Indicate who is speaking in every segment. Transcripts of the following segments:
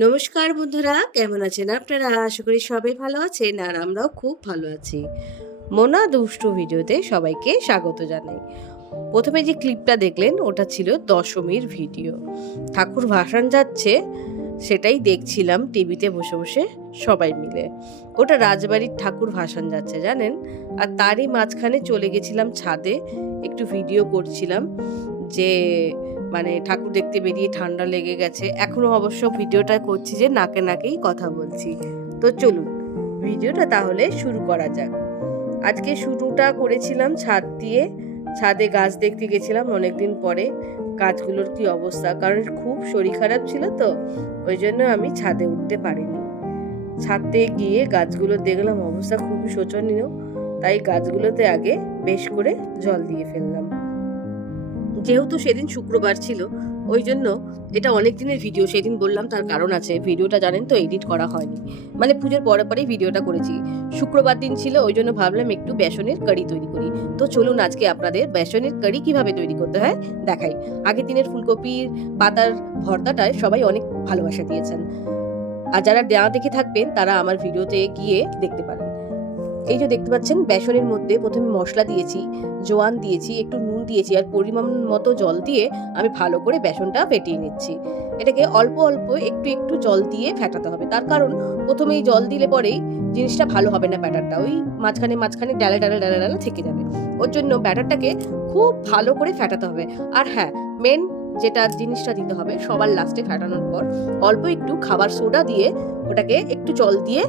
Speaker 1: নমস্কার বন্ধুরা, কেমন আছেন আপনারা? আশা করি সবাই ভালো আছেন আর আমরাও খুব ভালো আছি। মোনা দুষ্টু ভিডিওতে সবাইকে স্বাগত জানাই। প্রথমে যে ক্লিপটা দেখলেন, ওটা ছিল দশমীর ভিডিও। ঠাকুর ভাসান যাচ্ছে, সেটাই দেখছিলাম টিভিতে বসে বসে সবাই মিলে। ওটা রাজবাড়ির ঠাকুর ভাসান যাচ্ছে, জানেন? আর তারই মাঝখানে চলে গেছিলাম ছাদে, একটু ভিডিও করছিলাম যে মানে ঠাকুর দেখতে বেরিয়ে ঠান্ডা লেগে গেছে। এখনও অবশ্য ভিডিওটা করছি যে নাকে নাকেই কথা বলছি। তো চলুন, ভিডিওটা তাহলে শুরু করা যাক। আজকে শুরুটা করেছিলাম ছাদ দিয়ে। ছাদে গাছ দেখতে গেছিলাম অনেকদিন পরে। গাছগুলোর কি অবস্থা? কারণ খুব শরীর খারাপ ছিল তো, ওই জন্য আমি ছাদে উঠতে পারিনি। ছাদে গিয়ে গাছগুলো দেখলাম, অবস্থা খুবই শোচনীয়। তাই গাছগুলোতে আগে বেশ করে জল দিয়ে ফেললাম। যেহেতু সেদিন শুক্রবার ছিল ওই জন্য এটা অনেক দিনের ভিডিও সেদিন বললাম তার কারণ আছে। ভিডিওটা জানেন তো এডিট করা হয়নি। মানে পুজোর পরে পরেই ভিডিওটা করেছি। শুক্রবার দিন ছিল ওই জন্য ভাবলাম একটু বেসনের কারি তৈরি করি। তো চলুন আজকে আপনাদের বেসনের কারি কীভাবে তৈরি করতে হয় দেখাই। আগের দিনের ফুলকপির পাতার ভর্তাটায় সবাই অনেক ভালোবাসা দিয়েছেন। আর যারা দেওয়া দেখে থাকবেন, তারা আমার ভিডিওতে গিয়ে দেখতে পারেন। এই যে দেখতে পাচ্ছেন, বেসনের মধ্যে প্রথমে মশলা দিয়েছি, জোয়ান দিয়েছি, একটু নুন দিয়েছি আর পরিমাণ মতো জল দিয়ে আমি ভালো করে বেসনটা ফেটিয়ে নিচ্ছি। এটাকে অল্প অল্প একটু একটু জল দিয়ে ফেটাতে হবে। তার কারণ প্রথমেই জল দিলে পরেই জিনিসটা ভালো হবে না ব্যাটারটা। ওই মাঝখানে মাঝখানে ডালে ডালে ডালে ডালে থেকে যাবে। ওর জন্য ব্যাটারটাকে খুব ভালো করে ফেটাতে হবে। আর হ্যাঁ মেন যেটা জিনিসটা দিতে হবে সবার লাস্টে ফেটানোর পর অল্প একটু খাবার সোডা দিয়ে ওটাকে একটু জল দিয়ে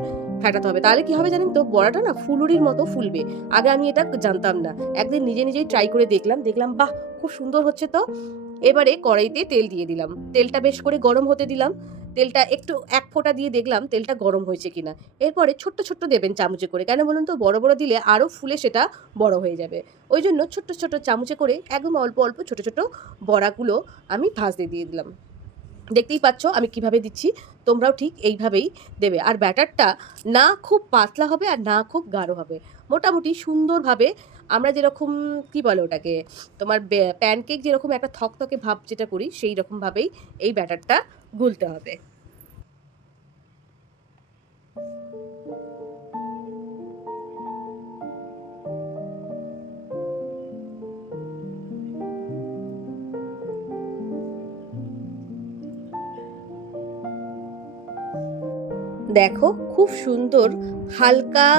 Speaker 1: ফেটাতে হবে। তাহলে কি হবে জানেন তো? বড়াটা না ফুলুরির মতো ফুলবে। আগে আমি এটা জানতাম না। একদিন নিজে নিজেই ট্রাই করে দেখলাম। দেখলাম, বাহ, খুব সুন্দর হচ্ছে তো। এবারে কড়াইতে তেল দিয়ে দিলাম। তেলটা বেশ করে গরম হতে দিলাম। তেলটা একটু এক ফোঁটা দিয়ে দেখলাম তেলটা গরম হয়েছে কিনা। এরপরে ছোট্ট ছোট্ট দেবেন চামচে করে। কেন বলুন তো? বড় বড় দিলে আরও ফুলে সেটা বড় হয়ে যাবে। ওই জন্য ছোট্ট ছোট্ট চামচে করে একদম অল্প অল্প ছোট ছোট বড়াগুলো আমি ভাজতে দিয়ে দিলাম। দেখতেই পাচ্ছ আমি কীভাবে দিচ্ছি। তোমরাও ঠিক এইভাবেই দেবে। আর ব্যাটারটা না খুব পাতলা হবে আর না খুব গাঢ় হবে। মোটামুটি সুন্দরভাবে আমরা যেরকম, কি বলে ওটাকে, তোমার প্যানকেক যেরকম একটা থকথকে ভাব যেটা করি, সেই রকমভাবেই এই ব্যাটারটা গুলতে হবে। দেখো, খুব সুন্দর, হালকা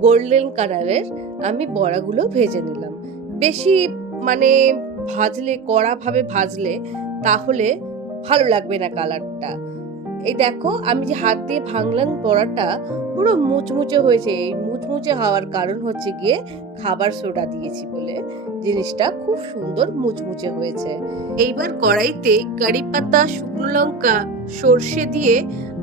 Speaker 1: গোল্ডেন কালারের আমি বড়াগুলো ভেজে নিলাম। বেশি মানে ভাজলে, কড়াভাবে ভাজলে তাহলে ভালো লাগবে না কালারটা এই দেখো, আমি যে হাত দিয়ে ভাঙলাম বড়াটা, পুরো মুচমুচে হয়েছে। এই মুচমুচে হওয়ার কারণ হচ্ছে গিয়ে খাবার সোডা দিয়েছি বলে। জিনিসটা খুব সুন্দর মুচমুচে হয়েছে। এইবার কড়াইতে কারি পাতা, শুকনো লঙ্কা, সর্ষে দিয়ে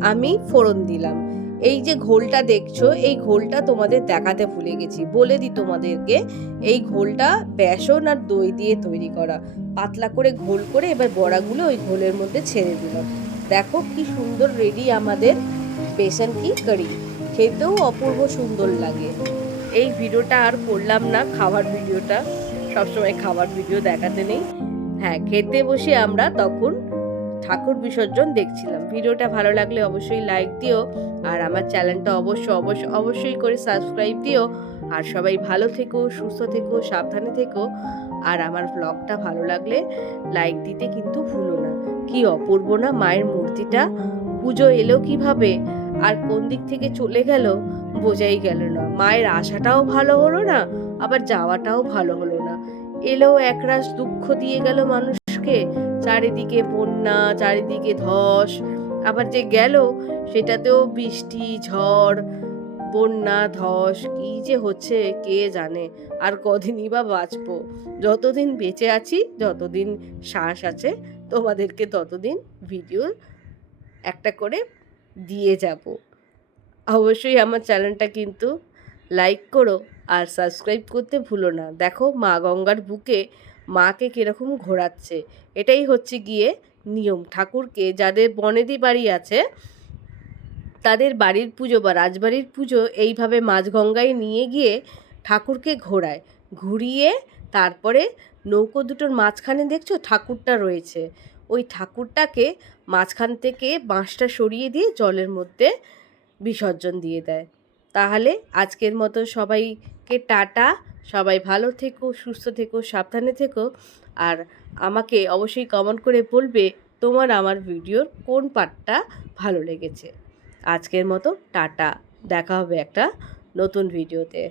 Speaker 1: আমি ফোড়ন দিলাম। এই যে ঘোলটা দেখছ, এই ঘোলটা তোমাদের দেখাতে ভুলে গেছি। বলে দিই তোমাদেরকে, এই ঘোলটা বেসন আর দই দিয়ে তৈরি করা। পাতলা করে ঘোল করে এবার বড়াগুলো ওই ঘোলের মধ্যে ছেড়ে দিলাম। দেখো কি সুন্দর রেডি আমাদের বেসন কি কারি। খেতেও অপূর্ব সুন্দর লাগে। এই ভিডিওটা আর করলাম না খাবার ভিডিওটা। সবসময় খাবার ভিডিও দেখাতে নেই। হ্যাঁ খেতে বসে আমরা তখন ঠাকুর বিসর্জন দেখছিলাম। ভিডিওটা ভালো লাগলে অবশ্যই লাইক দিও আর আমার চ্যানেলটা অবশ্য অবশ্য অবশ্যই করে সাবস্ক্রাইব দিও। আর সবাই ভালো থেকো, সুস্থ থেকো, সাবধানে থেকো। আর আমার ব্লগটা ভালো লাগলে লাইক দিতে কিন্তু ভুলো না। কি অপূর্ব না মায়ের মূর্তিটা। পুজো এলো কীভাবে? আর কোন দিক থেকে চলে গেল বোঝাই গেল না। মায়ের আশাটাও ভালো হলো না, আবার যাওয়াটাও ভালো হলো না। এলো একরাশ দুঃখ দিয়ে গেল মানুষকে, চারিদিকে বন্যা, চারিদিকে ধস, আবার যে গেল সেটাতেও বৃষ্টি, ঝড়, বন্যা, ধস, কি যে হচ্ছে কে জানে, আর কদিনই বা বাঁচবো। যতদিন বেঁচে আছি, যতদিন শ্বাস আছে, তোমাদেরকে ততদিন ভিডিও একটা করে দিয়ে যাব। অবশ্যই আমার চ্যানেলটা কিন্তু লাইক করো আর সাবস্ক্রাইব করতে ভুলো না। দেখো মা গঙ্গার বুকে মাকে কীরকম ঘোরাচ্ছে। এটাই হচ্ছে গিয়ে নিয়ম। ঠাকুরকে যাদের বনেদি বাড়ি আছে, তাদের বাড়ির পুজো বা রাজবাড়ির পুজো এইভাবে মাঝগঙ্গায় নিয়ে গিয়ে ঠাকুরকে ঘোরায়। ঘুরিয়ে তারপরে নৌকো দুটোর মাঝখানে দেখছ ঠাকুরটা রয়েছে। ওই ঠাকুরটাকে মাঝখান থেকে বাঁশটা সরিয়ে দিয়ে জলের মধ্যে বিসর্জন দিয়ে দেয়। তাহলে আজকের মতো সবাইকে টাটা। সবাই ভালো থেকো, সুস্থ থেকো, সাবধানে থেকো। আর আমাকে অবশ্যই কমেন্ট করে বলবে তোমার আমার ভিডিওর কোন পার্টটা ভালো লেগেছে। আজকের মতো টাটা। দেখা হবে একটা নতুন ভিডিওতে